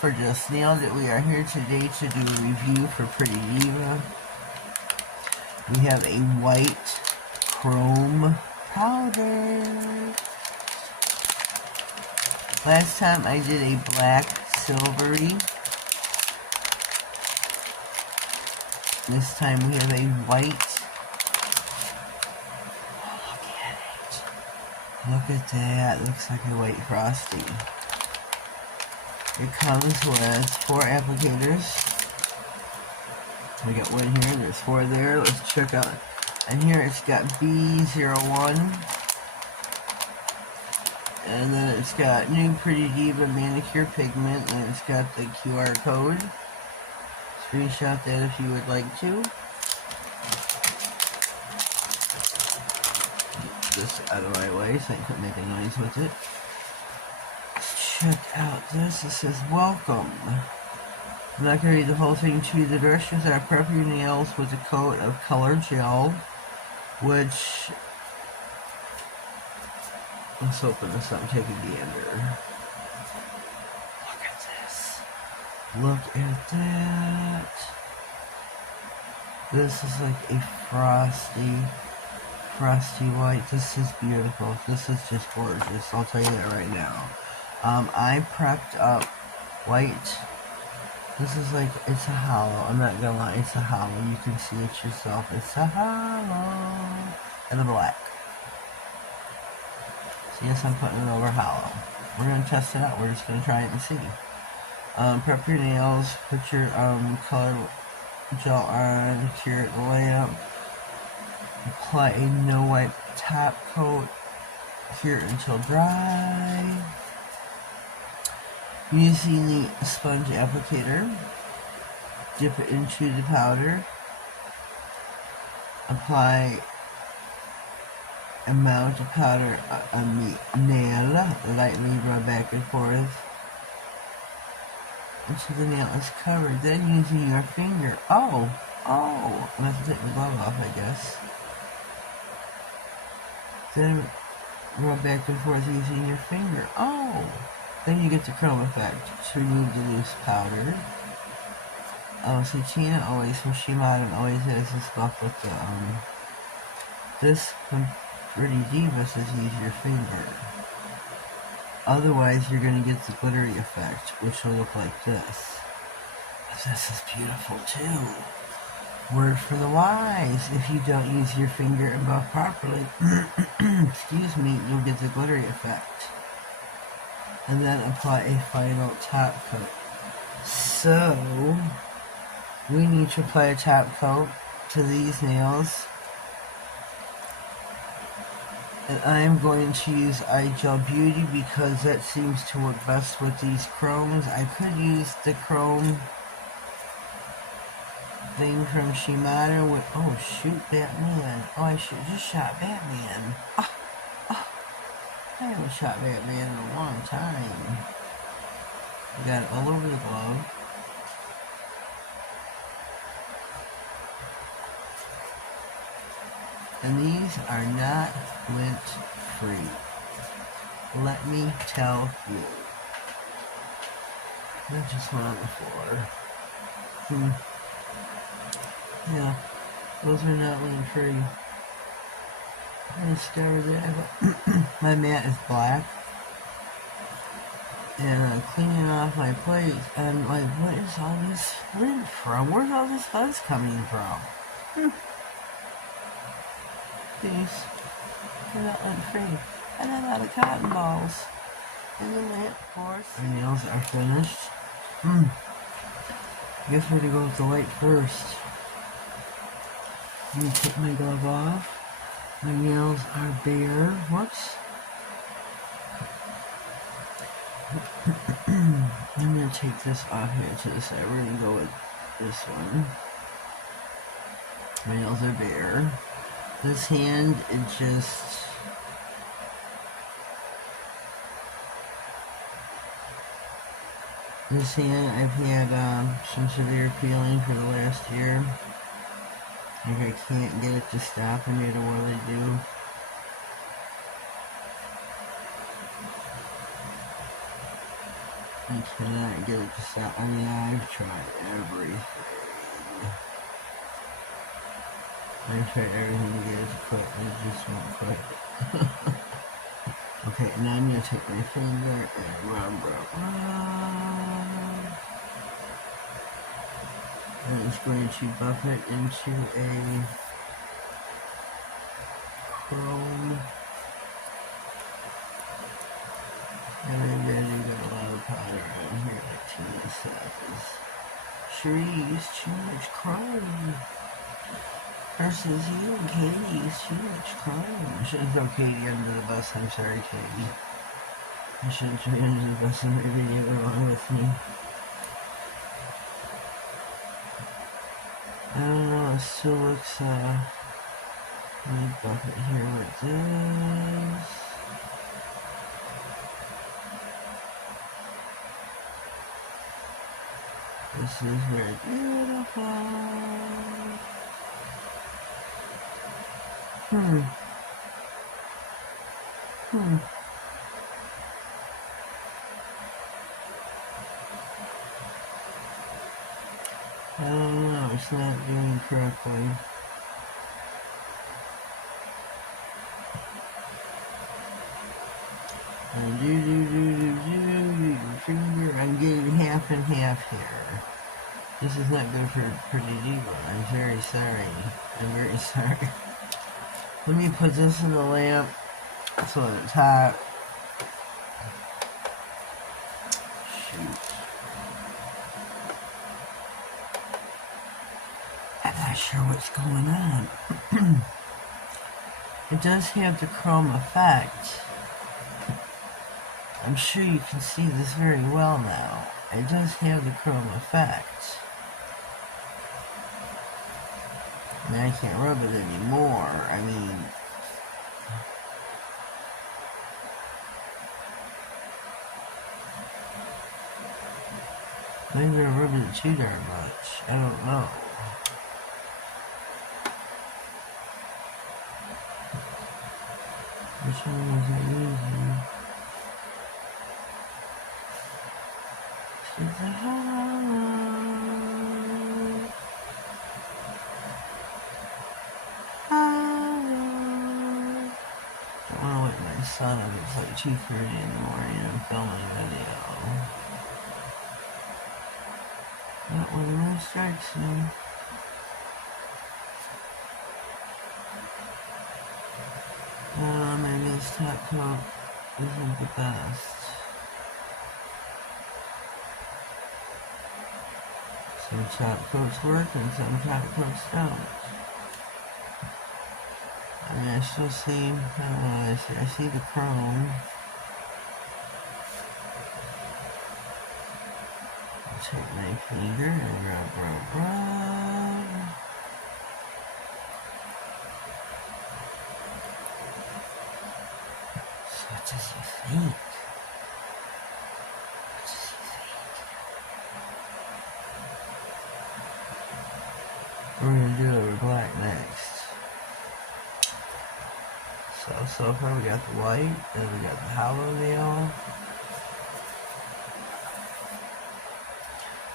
for Just Nailed It. We are here today to do a review for Pretty Diva. We have a white chrome powder. Last time I did a black silvery. This time we have a white. Oh, look at it. Look at that. Looks like a white frosty. It comes with 4 applicators. We got one here, there's 4 there. Let's check out. And here it's got B01. And then it's got new Pretty Diva manicure pigment. And it's got the QR code. Screenshot that if you would like to. Get this out of my way so I couldn't make a noise with it. Check out this. It says, welcome. I'm not going to read the whole thing to you. The directions are prep your nails with a coat of color gel, which, let's open this up and take a gander. Look at this. Look at that. This is like a frosty white. This is beautiful. This is just gorgeous. I'll tell you that right now. I prepped up white. This is like, it's a hollow. I'm not gonna lie, it's a hollow. You can see it yourself. It's a hollow. And the black. So yes, I'm putting it over hollow. We're gonna test it out. We're just gonna try it and see. Prep your nails. Put your color gel on. Cure the lamp. Apply a no wipe top coat. Cure until dry. Using the sponge applicator, dip it into the powder, apply amount of powder on the nail, lightly rub back and forth until the nail is covered. Then using your finger, I'm going to have to take my glove off, I guess. Then rub back and forth using your finger. Then you get the chrome effect to remove the loose powder. See, Tina always, from Modelones, always has this stuff with the, this Pretty Diva says use your finger. Otherwise, you're going to get the glittery effect, which will look like this. But this is beautiful, too. Word for the wise. If you don't use your finger and buff properly, excuse me, you'll get the glittery effect. And then apply a final top coat. So, we need to apply a top coat to these nails. And I'm going to use iGel Beauty because that seems to work best with these chromes. I could use the chrome thing from Shimano with, oh shoot, Batman. Oh, I should just shot Batman. I haven't shot Batman in a long time. I got it all over the glove. And these are not lint free. Let me tell you. That just went on the floor. Yeah, those are not lint free. I discovered that my mat is black, and I'm cleaning off my plate, and I'm like, what is all this lint from? Where's all this fuzz coming from? These are not lint free. And I'm out of cotton balls. And the lint, of course. My nails are finished. I guess we're gonna go with the white first. Let me take my glove off. My nails are bare. Whoops. I'm going to take this off here to the side. We're going to go with this one. My nails are bare. This hand, it just... This hand, I've had some severe peeling for the last year. Like I can't get it to stop no matter what I do. I cannot get it to stop. I mean, I've tried everything. I've tried everything to get it to quit, and it just won't quit. Okay, now I'm going to take my finger and rub. And it's going to buff it into a chrome. And I really got a lot of powder on here, like Tina says. Sheree used too much chrome. Versus you, Katie used too much chrome. I shouldn't throw Katie under the bus. I'm sorry, Katie. I shouldn't throw you under the bus in my video along with me. I don't know, it still looks, let me buff it here with this. This is very beautiful. I don't know, it's not doing correctly. Finger, I'm getting half and half here. This is not good for pretty Diva. I'm very sorry. I'm very sorry. Let me put this in the lamp so it's hot. Shoot. I'm not sure what's going on. It does have the chrome effect. I'm sure you can see this very well now. It does have the chrome effect. I mean, I can't rub it anymore. I mean, maybe I'm rubbing it too darn much. I don't know. Which one was I using? It's a hollow. Don't want to wake my son up. It's like 2:30 in the morning. I'm filming a video. Not when the moon strikes me. Maybe this top coat isn't the best. Some top coats work and some top coats don't. I mean, I still see, I don't know, I see the chrome. I'll take my finger and rub. So what does he think? We're going to do it with black next. So far we got the white, then we got the hollow nail.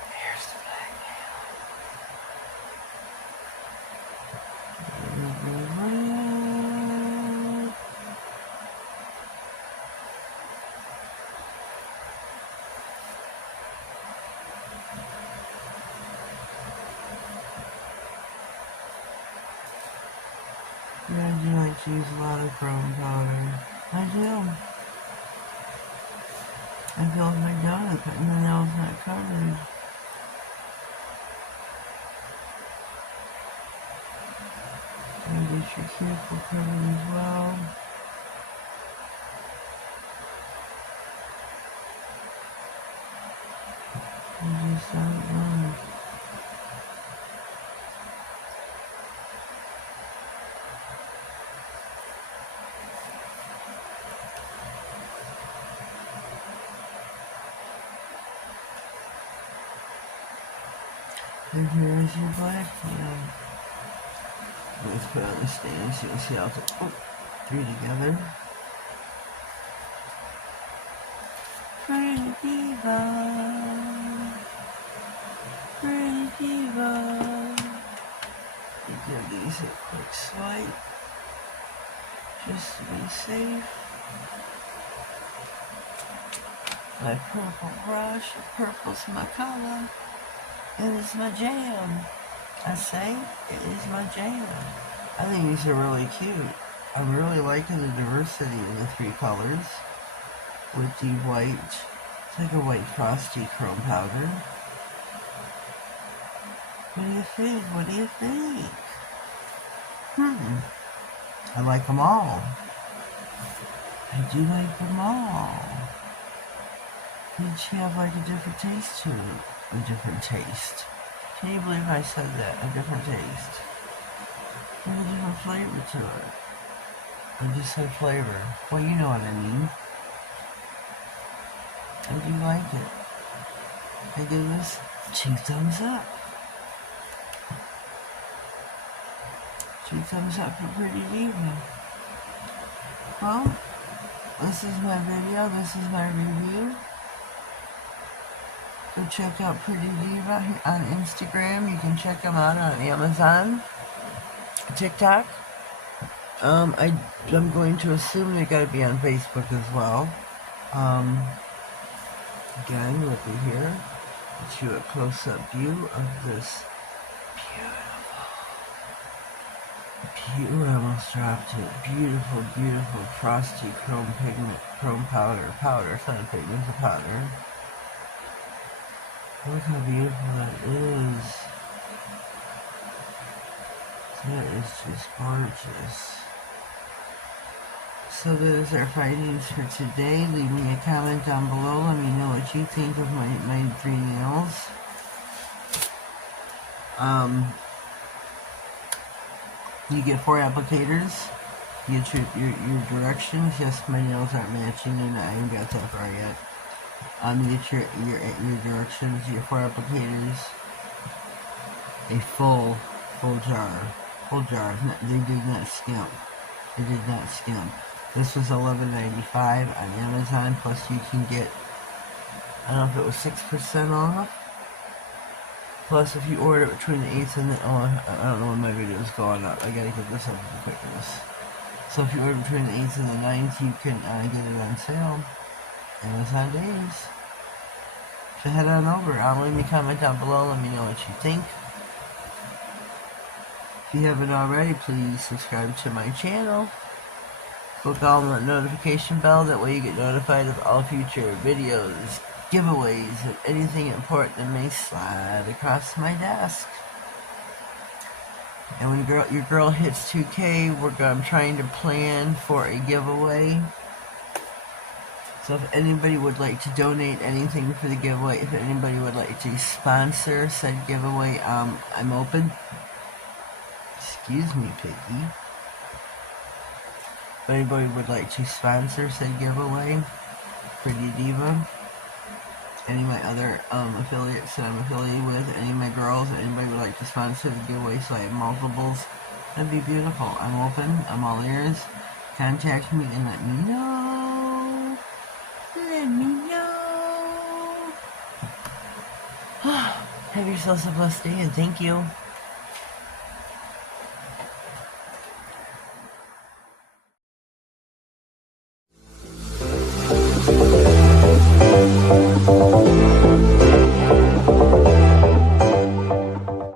Here's the black nail. Yeah, I do like to use a lot of chrome powder. I do. I feel like my donut, but my nail's not covered. And get your cuticle covered as well. I just don't know. And here is your black nail. Let's put on the stand so you'll see how to three together. Pretty Diva. to be safe. My purple brush, purple's my color. It is my jam. I say, it is my jam. I think these are really cute. I'm really liking the diversity of the 3 colors. With the white, it's like a white frosty chrome powder. What do you think? What do you think? I like them all. I do like them all. Each have like a different taste to it. A different taste. Can you believe I said that? A different taste. There's a different flavor to it. I just said flavor. Well, you know what I mean. I do like it. I give this 2 thumbs up. 2 thumbs up for Pretty Diva. Well, this is my video. This is my review. Go check out Pretty Diva on Instagram. You can check them out on Amazon, TikTok. I'm going to assume they're going to be on Facebook as well. Again, look at here. Get you a close-up view of this beautiful, I almost dropped it. Beautiful, beautiful frosty chrome powder. It's not a pigment, it's a powder. Look how beautiful that is. That is just gorgeous. So those are findings for today. Leave me a comment down below. Let me know what you think of my 3 nails. You get 4 applicators. You get your directions. Yes, my nails aren't matching, and I ain't got that far yet. You get your directions. You get 4 applicators. A full jar. They did not skimp. They did not skimp. This was $11.95 on Amazon. Plus, you can get, I don't know if it was 6% off. Plus, if you order between the 8th and the, I don't know when my video is going up. I gotta get this up for quickness. So if you order between the 8th and the 9th, you can get it on sale. Amazon days. So head on over. Leave me a comment down below. Let me know what you think. If you haven't already, please subscribe to my channel. Click on the notification bell. That way you get notified of all future videos, giveaways, and anything important that may slide across my desk. And when your girl hits 2K, I'm trying to plan for a giveaway. So if anybody would like to donate anything for the giveaway, if anybody would like to sponsor said giveaway, I'm open. Excuse me, piggy. If anybody would like to sponsor said giveaway, Pretty Diva, any of my other affiliates that I'm affiliated with, any of my girls, anybody would like to sponsor the giveaway, so I have multiples, that'd be beautiful. I'm open, I'm all ears. Contact me and let me know. Let me know. Have yourselves a blessed day, and thank you.